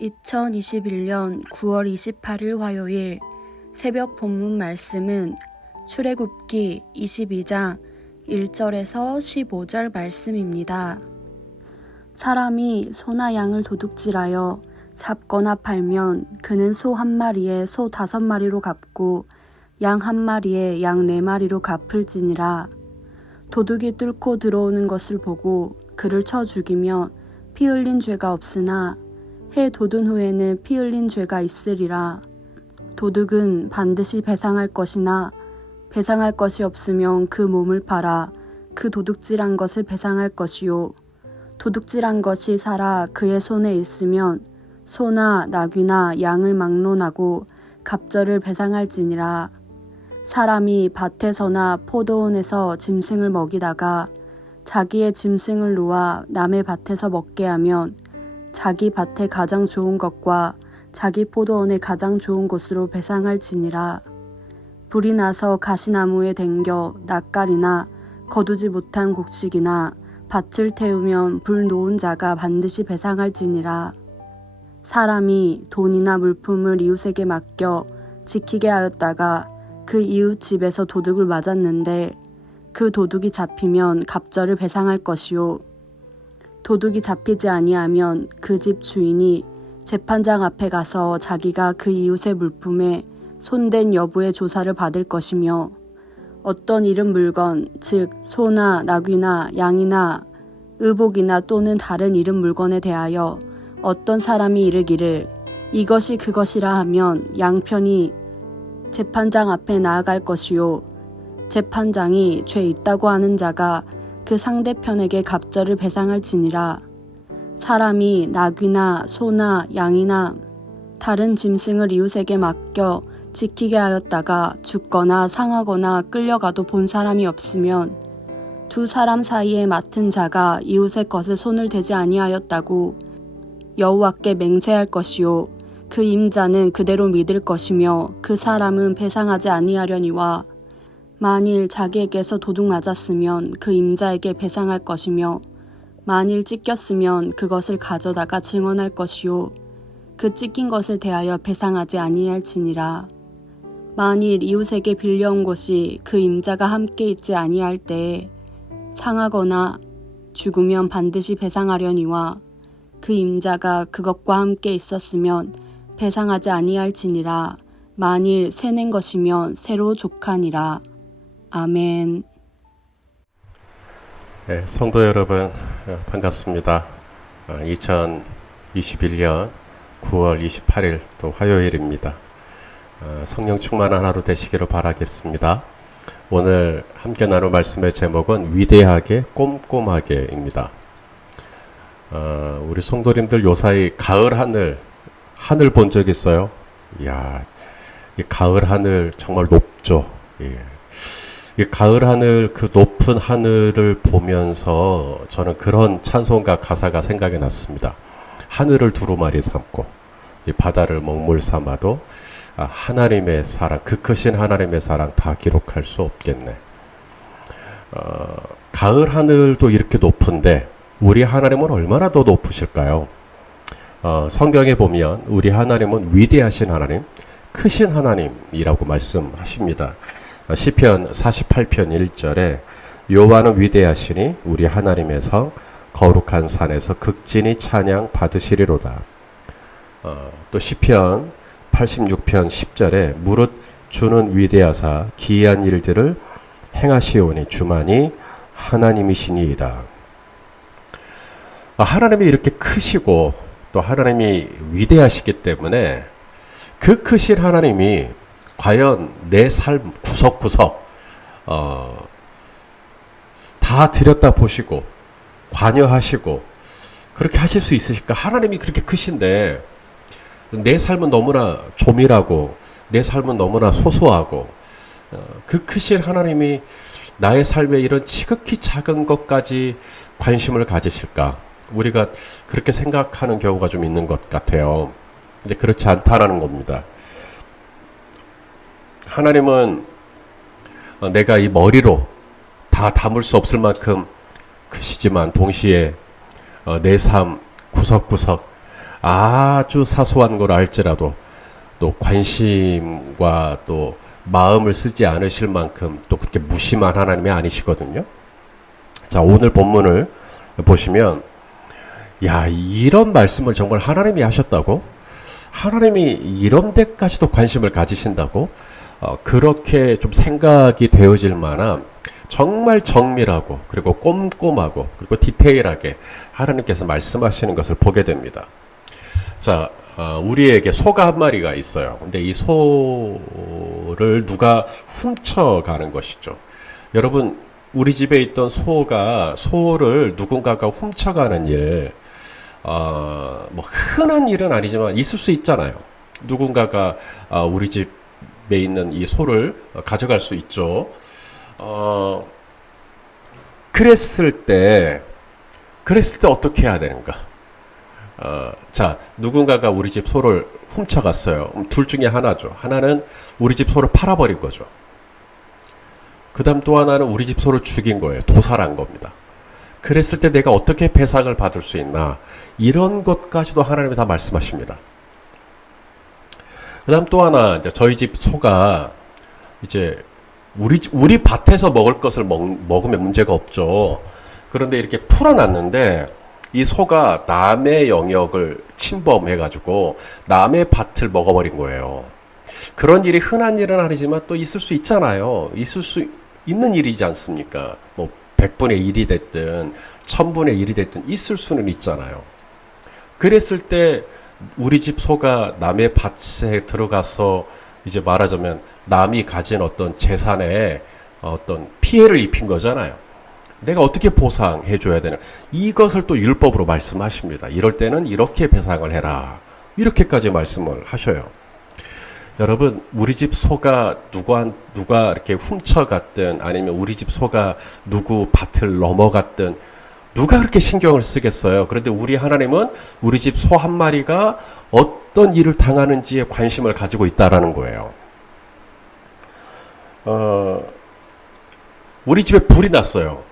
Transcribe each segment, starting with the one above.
2021년 9월 28일 화요일 새벽 본문 말씀은 출애굽기 22장 1절에서 15절 말씀입니다. 사람이 소나 양을 도둑질하여 잡거나 팔면 그는 소 한 마리에 소 5마리로 갚고 양 한 마리에 양 4마리로 갚을지니라. 도둑이 뚫고 들어오는 것을 보고 그를 쳐 죽이면 피 흘린 죄가 없으나 해 돋은 후에는 피 흘린 죄가 있으리라. 도둑은 반드시 배상할 것이나 배상할 것이 없으면 그 몸을 팔아 그 도둑질한 것을 배상할 것이요. 도둑질한 것이 살아 그의 손에 있으면 소나 나귀나 양을 막론하고 갑절을 배상할지니라. 사람이 밭에서나 포도원에서 짐승을 먹이다가 자기의 짐승을 놓아 남의 밭에서 먹게 하면 자기 밭에 가장 좋은 것과 자기 포도원에 가장 좋은 것으로 배상할지니라. 불이 나서 가시나무에 댕겨 낯가리나 거두지 못한 곡식이나 밭을 태우면 불 놓은 자가 반드시 배상할지니라. 사람이 돈이나 물품을 이웃에게 맡겨 지키게 하였다가 그 이웃 집에서 도둑을 맞았는데 그 도둑이 잡히면 갑절을 배상할 것이요. 도둑이 잡히지 아니하면 그 집 주인이 재판장 앞에 가서 자기가 그 이웃의 물품에 손댄 여부의 조사를 받을 것이며 어떤 잃은 물건, 즉 소나 나귀나 양이나 의복이나 또는 다른 잃은 물건에 대하여 어떤 사람이 이르기를 이것이 그것이라 하면 양편이 재판장 앞에 나아갈 것이요. 재판장이 죄 있다고 하는 자가 그 상대편에게 갑절을 배상할지니라. 사람이 나귀나 소나 양이나 다른 짐승을 이웃에게 맡겨 지키게 하였다가 죽거나 상하거나 끌려가도 본 사람이 없으면 두 사람 사이에 맡은 자가 이웃의 것에 손을 대지 아니하였다고 여호와께 맹세할 것이요. 그 임자는 그대로 믿을 것이며 그 사람은 배상하지 아니하려니와 만일 자기에게서 도둑 맞았으면 그 임자에게 배상할 것이며 만일 찢겼으면 그것을 가져다가 증언할 것이요. 그 찢긴 것에 대하여 배상하지 아니할지니라. 만일 이웃에게 빌려온 것이 그 임자가 함께 있지 아니할 때에 상하거나 죽으면 반드시 배상하려니와 그 임자가 그것과 함께 있었으면 배상하지 아니할지니라. 만일 새낸 것이면 새로 족하니라. 아멘. 네, 성도 여러분 반갑습니다. 2021년 9월 28일 또 화요일입니다. 성령 충만한 하루 되시기를 바라겠습니다. 오늘 함께 나눌 말씀의 제목은 위대하게 꼼꼼하게입니다. 우리 성도님들 요사이 가을 하늘 본 적 있어요? 이야, 이 가을 하늘 정말 높죠. 예. 이 가을 하늘, 그 높은 하늘을 보면서 저는 그런 찬송가 가사가 생각이 났습니다. 하늘을 두루마리 삼고 이 바다를 먹물 삼아도 하나님의 사랑, 그 크신 하나님의 사랑 다 기록할 수 없겠네. 가을 하늘도 이렇게 높은데 우리 하나님은 얼마나 더 높으실까요? 성경에 보면 우리 하나님은 위대하신 하나님, 크신 하나님이라고 말씀하십니다. 시편 48편 1절에 여호와는 위대하시니 우리 하나님의 성 거룩한 산에서 극진히 찬양 받으시리로다. 또 시편 86편 10절에 무릇 주는 위대하사 기이한 일들을 행하시오니 주만이 하나님이시니이다. 하나님이 이렇게 크시고 또 하나님이 위대하시기 때문에 그 크신 하나님이 과연 내 삶 구석구석 다 들여다 보시고 관여하시고 그렇게 하실 수 있으실까? 하나님이 그렇게 크신데 내 삶은 너무나 조밀하고 내 삶은 너무나 소소하고 그 크신 하나님이 나의 삶에 이런 지극히 작은 것까지 관심을 가지실까? 우리가 그렇게 생각하는 경우가 좀 있는 것 같아요. 근데 그렇지 않다라는 겁니다. 하나님은 내가 이 머리로 다 담을 수 없을 만큼 크시지만 동시에 내 삶 구석구석 아주 사소한 걸 알지라도 또 관심과 또 마음을 쓰지 않으실 만큼 또 그렇게 무심한 하나님이 아니시거든요. 자, 오늘 본문을 보시면 야, 이런 말씀을 정말 하나님이 하셨다고? 하나님이 이런 데까지도 관심을 가지신다고? 그렇게 좀 생각이 되어질 만한 정말 정밀하고 그리고 꼼꼼하고 그리고 디테일하게 하나님께서 말씀하시는 것을 보게 됩니다. 자, 우리에게 소가 한 마리가 있어요. 근데 이 소를 누가 훔쳐가는 것이죠. 여러분, 우리 집에 있던 소를 누군가가 훔쳐가는 일, 뭐 흔한 일은 아니지만 있을 수 있잖아요. 누군가가 우리 집에 있는 이 소를 가져갈 수 있죠. 그랬을 때 어떻게 해야 되는가? 자, 누군가가 우리 집 소를 훔쳐갔어요. 둘 중에 하나죠. 하나는 우리 집 소를 팔아버린 거죠. 그 다음 또 하나는 우리 집 소를 죽인 거예요. 도살한 겁니다. 그랬을 때 내가 어떻게 배상을 받을 수 있나? 이런 것까지도 하나님이 다 말씀하십니다. 그 다음 또 하나, 이제 저희 집 소가 이제 우리 밭에서 먹을 것을 먹으면 문제가 없죠. 그런데 이렇게 풀어놨는데 이 소가 남의 영역을 침범해가지고 남의 밭을 먹어버린 거예요. 그런 일이 흔한 일은 아니지만 또 있을 수 있잖아요. 있을 수 있는 일이지 않습니까? 뭐 100분의 1이 됐든 1000분의 1이 됐든 있을 수는 있잖아요. 그랬을 때 우리 집 소가 남의 밭에 들어가서 이제 말하자면 남이 가진 어떤 재산에 어떤 피해를 입힌 거잖아요. 내가 어떻게 보상해 줘야 되나? 이것을 또 율법으로 말씀하십니다. 이럴 때는 이렇게 배상을 해라. 이렇게까지 말씀을 하셔요. 여러분, 우리 집 소가 누가 이렇게 훔쳐갔든 아니면 우리 집 소가 누구 밭을 넘어갔든 누가 그렇게 신경을 쓰겠어요? 그런데 우리 하나님은 우리 집 소 한 마리가 어떤 일을 당하는지에 관심을 가지고 있다라는 거예요. 우리 집에 불이 났어요.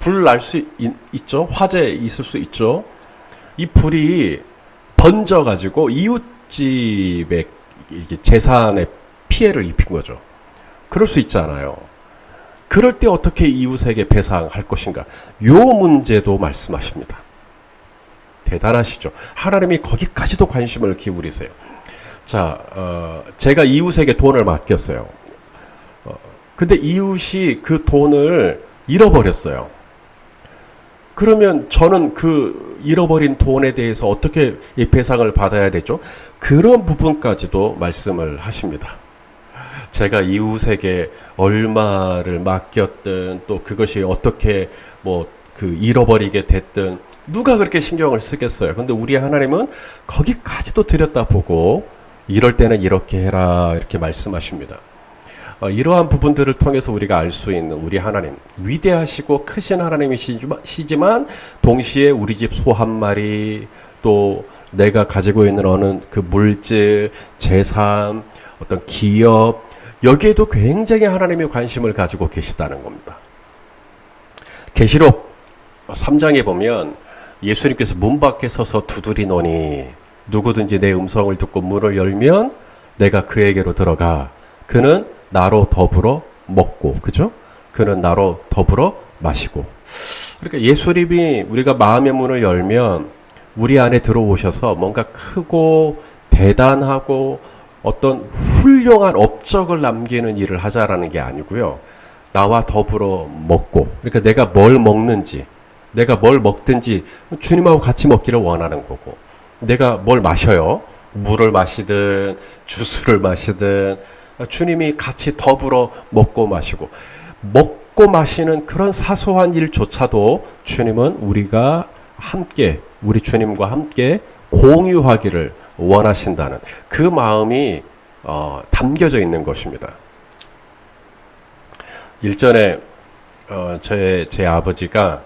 불 날 수 있죠? 화재 있을 수 있죠? 이 불이 번져가지고 이웃집의 재산에 피해를 입힌 거죠. 그럴 수 있잖아요. 그럴 때 어떻게 이웃에게 배상할 것인가? 요 문제도 말씀하십니다. 대단하시죠? 하나님이 거기까지도 관심을 기울이세요. 자, 제가 이웃에게 돈을 맡겼어요. 근데 이웃이 그 돈을 잃어버렸어요. 그러면 저는 그 잃어버린 돈에 대해서 어떻게 이 배상을 받아야 되죠? 그런 부분까지도 말씀을 하십니다. 제가 이웃에게 얼마를 맡겼든 또 그것이 어떻게 뭐 그 잃어버리게 됐든 누가 그렇게 신경을 쓰겠어요. 근데 우리 하나님은 거기까지도 들여다보고 이럴 때는 이렇게 해라 이렇게 말씀하십니다. 이러한 부분들을 통해서 우리가 알 수 있는 우리 하나님, 위대하시고 크신 하나님이시지만 동시에 우리 집 소 한 마리, 또 내가 가지고 있는 어느 그 물질, 재산, 어떤 기업, 여기에도 굉장히 하나님의 관심을 가지고 계시다는 겁니다. 계시록 3장에 보면 예수님께서 문 밖에 서서 두드리노니 누구든지 내 음성을 듣고 문을 열면 내가 그에게로 들어가 그는 나로 더불어 먹고, 그죠? 그는 나로 더불어 마시고. 그러니까 예수님이 우리가 마음의 문을 열면 우리 안에 들어오셔서 뭔가 크고 대단하고 어떤 훌륭한 업적을 남기는 일을 하자라는 게 아니고요. 나와 더불어 먹고, 그러니까 내가 뭘 먹는지, 내가 뭘 먹든지 주님하고 같이 먹기를 원하는 거고, 내가 뭘 마셔요. 물을 마시든 주스를 마시든 주님이 같이 더불어 먹고 마시고, 먹고 마시는 그런 사소한 일조차도 주님은 우리가 함께, 우리 주님과 함께 공유하기를 원하신다는 그 마음이 담겨져 있는 것입니다. 일전에 제 아버지가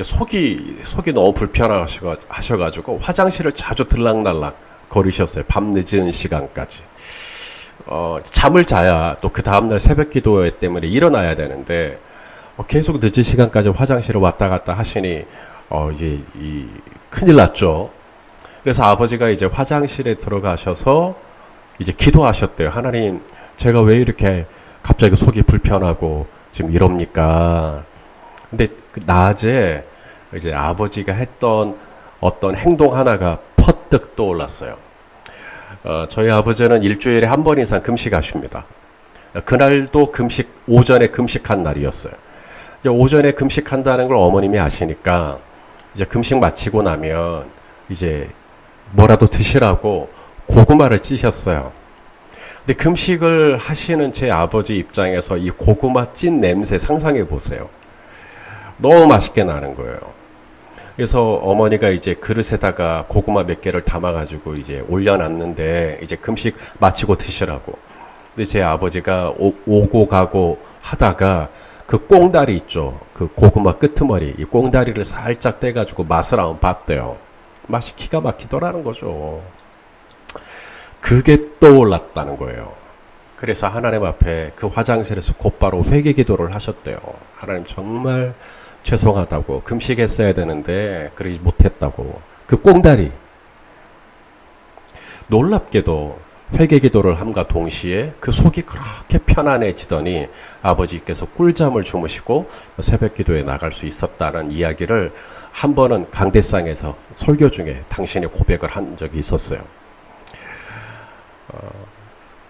속이 너무 불편하셔가지고 화장실을 자주 들락날락 거리셨어요. 밤 늦은 시간까지. 잠을 자야 또 그 다음날 새벽 기도 때문에 일어나야 되는데 계속 늦은 시간까지 화장실을 왔다 갔다 하시니 이제 큰일 났죠. 그래서 아버지가 이제 화장실에 들어가셔서 이제 기도하셨대요. 하나님, 제가 왜 이렇게 갑자기 속이 불편하고 지금 이럽니까? 근데 그 낮에 이제 아버지가 했던 어떤 행동 하나가 퍼뜩 떠올랐어요. 저희 아버지는 일주일에 한 번 이상 금식하십니다. 그날도 오전에 금식한 날이었어요. 이제 오전에 금식한다는 걸 어머님이 아시니까 이제 금식 마치고 나면 이제 뭐라도 드시라고 고구마를 찌셨어요. 근데 금식을 하시는 제 아버지 입장에서 이 고구마 찐 냄새 상상해 보세요. 너무 맛있게 나는 거예요. 그래서 어머니가 이제 그릇에다가 고구마 몇 개를 담아가지고 이제 올려놨는데 이제 금식 마치고 드시라고. 근데 제 아버지가 오고 가고 하다가 그 꽁다리 있죠. 그 고구마 끄트머리, 이 꽁다리를 살짝 떼가지고 맛을 한번 봤대요. 맛이 기가 막히더라는 거죠. 그게 떠올랐다는 거예요. 그래서 하나님 앞에 그 화장실에서 곧바로 회개 기도를 하셨대요. 하나님 정말 죄송하다고, 금식했어야 되는데 그러지 못했다고. 그 꽁다리, 놀랍게도 회개 기도를 함과 동시에 그 속이 그렇게 편안해지더니 아버지께서 꿀잠을 주무시고 새벽 기도에 나갈 수 있었다는 이야기를 한 번은 강대상에서 설교 중에 당신의 고백을 한 적이 있었어요.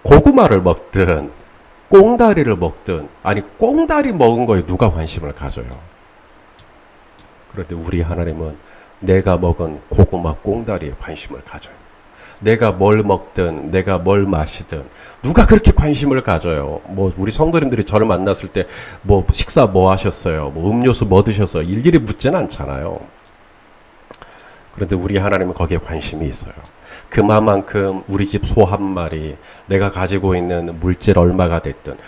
고구마를 먹든 꽁다리를 먹든, 아니 꽁다리 먹은 거에 누가 관심을 가져요? 그런데 우리 하나님은 내가 먹은 고구마 꽁다리에 관심을 가져요. 내가 뭘 먹든 내가 뭘 마시든 누가 그렇게 관심을 가져요? 뭐 우리 성도님들이 저를 만났을 때 뭐 식사 뭐 하셨어요? 뭐 음료수 뭐 드셨어요? 일일이 묻지는 않잖아요. 그런데 우리 하나님은 거기에 관심이 있어요. 그만큼 우리 집 소 한 마리, 내가 가지고 있는 물질 얼마가 됐든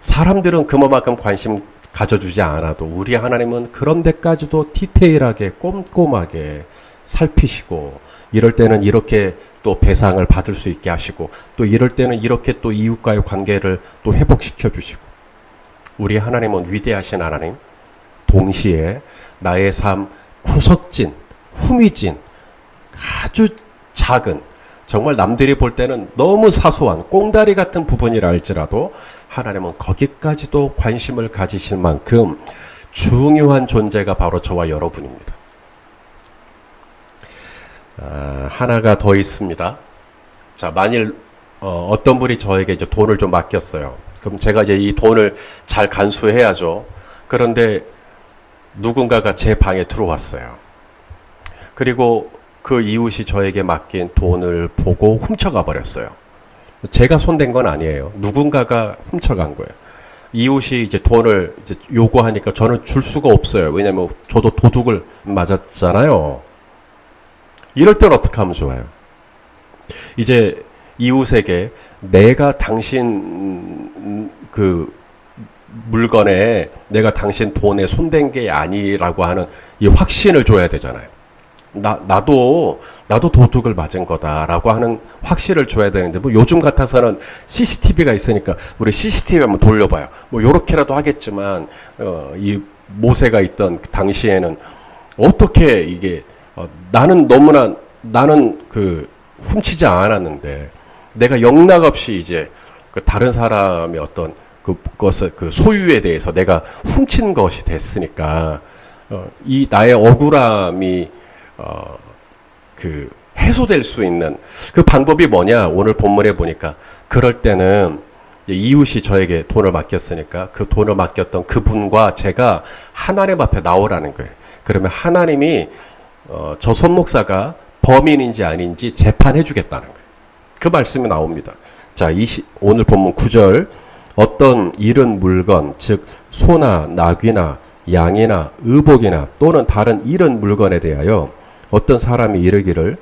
사람들은 그만큼 관심 가져주지 않아도 우리 하나님은 그런 데까지도 디테일하게 꼼꼼하게 살피시고, 이럴 때는 이렇게 또 배상을 받을 수 있게 하시고, 또 이럴 때는 이렇게 또 이웃과의 관계를 또 회복시켜 주시고, 우리 하나님은 위대하신 하나님, 동시에 나의 삶 구석진, 후미진, 아주 작은, 정말 남들이 볼 때는 너무 사소한 꽁다리 같은 부분이라 할지라도 하나님은 거기까지도 관심을 가지실 만큼 중요한 존재가 바로 저와 여러분입니다. 하나가 더 있습니다. 자, 만일 어떤 분이 저에게 이제 돈을 좀 맡겼어요. 그럼 제가 이제 이 돈을 잘 간수해야죠. 그런데 누군가가 제 방에 들어왔어요. 그리고 그 이웃이 저에게 맡긴 돈을 보고 훔쳐가 버렸어요. 제가 손댄 건 아니에요. 누군가가 훔쳐간 거예요. 이웃이 이제 돈을 이제 요구하니까 저는 줄 수가 없어요. 왜냐면 저도 도둑을 맞았잖아요. 이럴 땐 어떻게 하면 좋아요? 이제 이웃에게 내가 당신 그 물건에, 내가 당신 돈에 손댄 게 아니라고 하는 이 확신을 줘야 되잖아요. 나도 도둑을 맞은 거다라고 하는 확신을 줘야 되는데, 뭐 요즘 같아서는 CCTV가 있으니까 우리 CCTV 한번 돌려봐요. 뭐 요렇게라도 하겠지만, 이 모세가 있던 그 당시에는 어떻게 이게, 나는 그 훔치지 않았는데, 내가 영락없이 이제 그 다른 사람의 어떤 그 소유에 대해서 내가 훔친 것이 됐으니까, 이 나의 억울함이 그 해소될 수 있는 그 방법이 뭐냐? 오늘 본문에 보니까 그럴 때는 이웃이 저에게 돈을 맡겼으니까 그 돈을 맡겼던 그분과 제가 하나님 앞에 나오라는 거예요. 그러면 하나님이 저 손목사가 범인인지 아닌지 재판해 주겠다는 거예요. 그 말씀이 나옵니다. 자, 오늘 본문 9절, 어떤 잃은 물건, 즉 소나 나귀나 양이나 의복이나 또는 다른 잃은 물건에 대하여 어떤 사람이 이르기를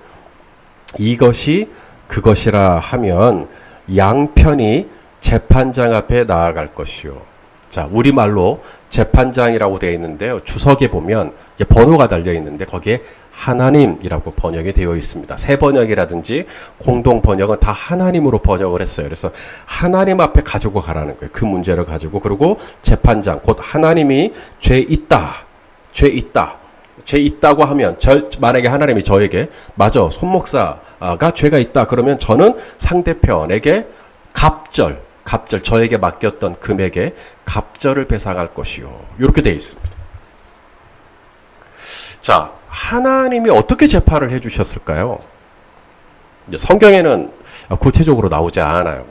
이것이 그것이라 하면 양편이 재판장 앞에 나아갈 것이요. 자, 우리말로 재판장이라고 되어 있는데요. 주석에 보면 이제 번호가 달려 있는데 거기에 하나님이라고 번역이 되어 있습니다. 새 번역이라든지 공동 번역은 다 하나님으로 번역을 했어요. 그래서 하나님 앞에 가지고 가라는 거예요. 그 문제를 가지고. 그리고 재판장, 곧 하나님이 죄 있다. 죄 있다고 하면 만약에 하나님이 저에게 맞아 손목사가 죄가 있다 그러면 저는 상대편에게 갑절 저에게 맡겼던 금액에 갑절을 배상할 것이요. 이렇게 되어 있습니다. 자, 하나님이 어떻게 재판을 해주셨을까요? 이제 성경에는 구체적으로 나오지 않아요.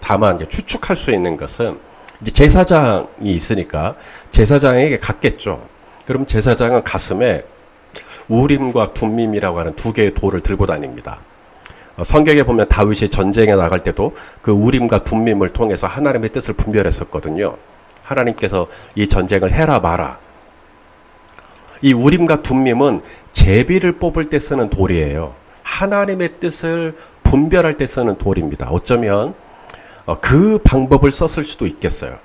다만 이제 추측할 수 있는 것은 이제 제사장이 있으니까 제사장에게 갔겠죠. 그럼 제사장은 가슴에 우림과 둠밈이라고 하는 두 개의 돌을 들고 다닙니다. 성경에 보면 다윗이 전쟁에 나갈 때도 그 우림과 둠밈을 통해서 하나님의 뜻을 분별했었거든요. 하나님께서 이 전쟁을 해라 마라. 이 우림과 둠밈은 제비를 뽑을 때 쓰는 돌이에요. 하나님의 뜻을 분별할 때 쓰는 돌입니다. 어쩌면 그 방법을 썼을 수도 있겠어요.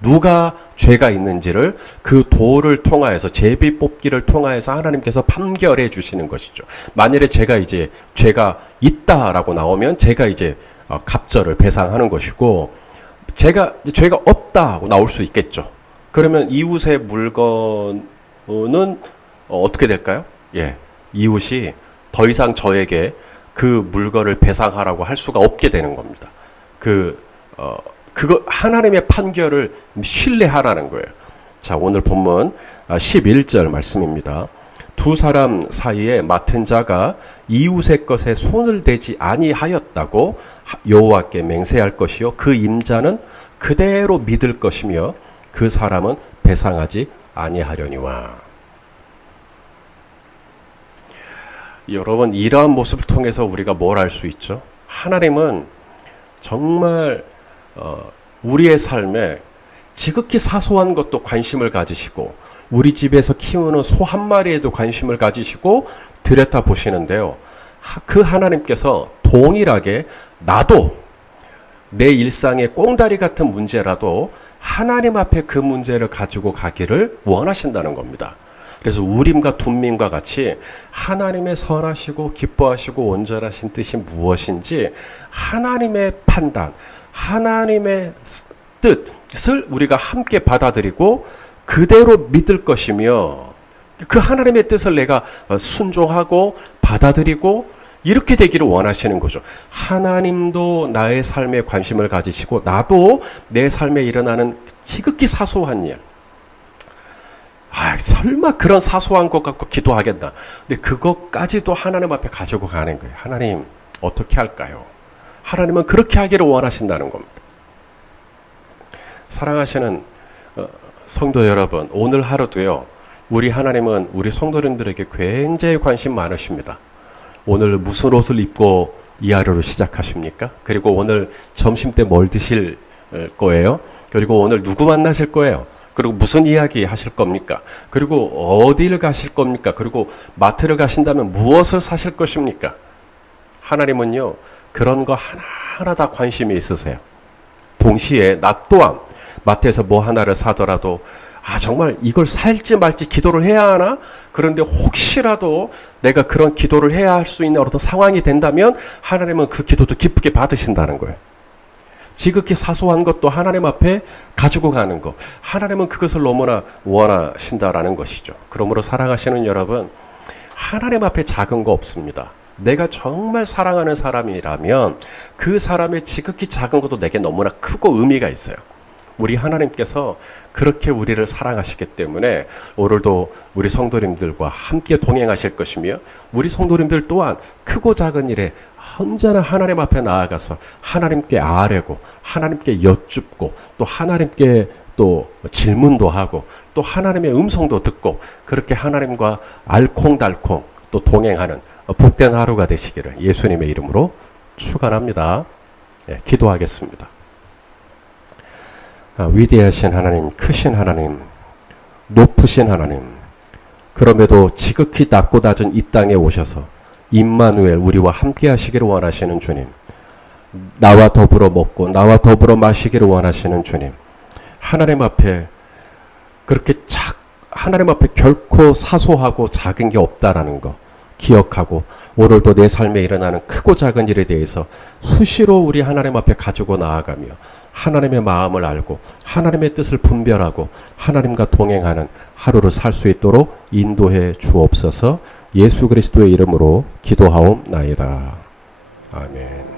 누가 죄가 있는지를 그 돌을 통하여서 제비 뽑기를 통하여서 하나님께서 판결해 주시는 것이죠. 만일에 제가 이제 죄가 있다라고 나오면 제가 이제 갑절을 배상하는 것이고 제가 죄가 없다고 나올 수 있겠죠. 그러면 이웃의 물건은 어떻게 될까요? 예, 이웃이 더 이상 저에게 그 물건을 배상하라고 할 수가 없게 되는 겁니다. 그거 하나님의 판결을 신뢰하라는 거예요. 자, 오늘 본문 11절 말씀입니다. 두 사람 사이에 맡은 자가 이웃의 것에 손을 대지 아니하였다고 여호와께 맹세할 것이요 그 임자는 그대로 믿을 것이며 그 사람은 배상하지 아니하려니와. 여러분, 이러한 모습을 통해서 우리가 뭘 알 수 있죠? 하나님은 정말 우리의 삶에 지극히 사소한 것도 관심을 가지시고 우리 집에서 키우는 소 한 마리에도 관심을 가지시고 들여다 보시는데요. 그 하나님께서 동일하게 나도 내 일상의 꽁다리 같은 문제라도 하나님 앞에 그 문제를 가지고 가기를 원하신다는 겁니다. 그래서 우림과 둠밈과 같이 하나님의 선하시고 기뻐하시고 온전하신 뜻이 무엇인지 하나님의 판단, 하나님의 뜻을 우리가 함께 받아들이고 그대로 믿을 것이며 그 하나님의 뜻을 내가 순종하고 받아들이고 이렇게 되기를 원하시는 거죠. 하나님도 나의 삶에 관심을 가지시고 나도 내 삶에 일어나는 지극히 사소한 일, 설마 그런 사소한 것 갖고 기도하겠나. 근데 그것까지도 하나님 앞에 가지고 가는 거예요. 하나님 어떻게 할까요? 하나님은 그렇게 하기를 원하신다는 겁니다. 사랑하시는 성도 여러분, 오늘 하루도요, 우리 하나님은 우리 성도님들에게 굉장히 관심 많으십니다. 오늘 무슨 옷을 입고 이 하루를 시작하십니까? 그리고 오늘 점심때 뭘 드실 거예요? 그리고 오늘 누구 만나실 거예요? 그리고 무슨 이야기 하실 겁니까? 그리고 어디를 가실 겁니까? 그리고 마트를 가신다면 무엇을 사실 것입니까? 하나님은요, 그런 거 하나하나 다 관심이 있으세요. 동시에 나 또한 마트에서 뭐 하나를 사더라도 정말 이걸 살지 말지 기도를 해야 하나? 그런데 혹시라도 내가 그런 기도를 해야 할 수 있는 어떤 상황이 된다면 하나님은 그 기도도 기쁘게 받으신다는 거예요. 지극히 사소한 것도 하나님 앞에 가지고 가는 것. 하나님은 그것을 너무나 원하신다라는 것이죠. 그러므로 사랑하시는 여러분, 하나님 앞에 작은 거 없습니다. 내가 정말 사랑하는 사람이라면 그 사람의 지극히 작은 것도 내게 너무나 크고 의미가 있어요. 우리 하나님께서 그렇게 우리를 사랑하시기 때문에 오늘도 우리 성도님들과 함께 동행하실 것이며 우리 성도님들 또한 크고 작은 일에 언제나 하나님 앞에 나아가서 하나님께 아뢰고 하나님께 여쭙고 또 하나님께 또 질문도 하고 또 하나님의 음성도 듣고 그렇게 하나님과 알콩달콩 또 동행하는 복된 하루가 되시기를 예수님의 이름으로 축원합니다. 기도하겠습니다. 위대하신 하나님, 크신 하나님, 높으신 하나님, 그럼에도 지극히 낮고 낮은 이 땅에 오셔서 임마누엘 우리와 함께 하시기를 원하시는 주님, 나와 더불어 먹고 나와 더불어 마시기를 원하시는 주님, 하나님 앞에 그렇게 하나님 앞에 결코 사소하고 작은 게 없다라는 거, 기억하고 오늘도 내 삶에 일어나는 크고 작은 일에 대해서 수시로 우리 하나님 앞에 가지고 나아가며 하나님의 마음을 알고 하나님의 뜻을 분별하고 하나님과 동행하는 하루를 살 수 있도록 인도해 주옵소서. 예수 그리스도의 이름으로 기도하옵나이다. 아멘.